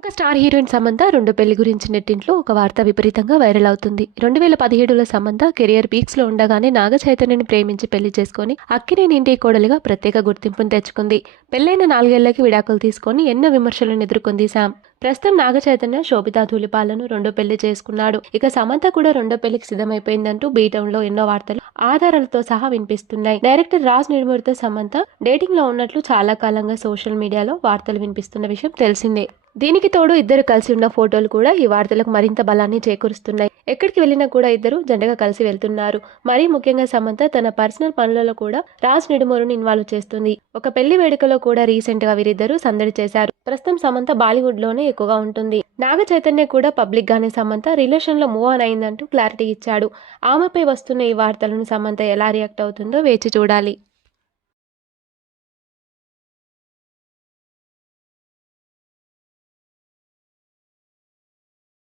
ప్రముఖ star heroine Samantha రెండో పెళ్లి గురించి నెట్టింట్లో ఒక వార్త విపరీతంగా వైరల్ అవుతుంది. 2017లో సమంత కెరియర్ పీక్స్ లో ఉండగానే నాగ చైతన్యని ప్రేమించి పెళ్లి చేసుకుని అక్కినేని ఇంటి కోడలిగా ప్రత్యేక గుర్తింపును తెచ్చుకుంది. పెళ్లైన 4 ఏళ్లకి విడాకులు తీసుకొని ఎన్నో విమర్శలను ఎదుర్కొంది శామ్. ప్రస్తుతం నాగ చైతన్య శోభితా ధూళిపాలను రెండో పెళ్లి చేసుకున్నాడు. ఇక సమంత కూడా రెండో పెళ్లికి సిద్ధమైపోయిందంటూ బీటౌన్ లో ఎన్నో వార్తలు ఆధారాలతో సహా వినిపిస్తున్నాయి. డైరెక్టర్ రాజ్ నిడుమూరితో సమంత డేటింగ్ లో ఉన్నట్లు చాలా కాలంగా సోషల్ మీడియాలో వార్తలు వినిపిస్తున్న విషయం తెలిసిందే. దీనికి తోడు ఇద్దరు కలిసి ఉన్న ఫోటోలు కూడా ఈ వార్తలకు మరింత బలాన్ని చేకూరుస్తున్నాయి. ఎక్కడికి వెళ్ళినా కూడా ఇద్దరు జంటగా కలిసి వెళ్తున్నారు. మరీ ముఖ్యంగా సమంత తన పర్సనల్ పనులలో కూడా రాజ్ నిడుమూరిని ఇన్వాల్వ్ చేస్తుంది. ఒక పెళ్లి వేడుకలో కూడా రీసెంట్ గా వీరిద్దరూ సందడి చేశారు. ప్రస్తుతం సమంత బాలీవుడ్ లోనే ఎక్కువగా ఉంటుంది. నాగ చైతన్య కూడా పబ్లిక్ గానే సమంత రిలేషన్ లో మూవ్ ఆన్ అయిందంటూ క్లారిటీ ఇచ్చాడు. ఆమెపై వస్తున్న ఈ వార్తలను సమంత ఎలా రియాక్ట్ అవుతుందో వేచి చూడాలి.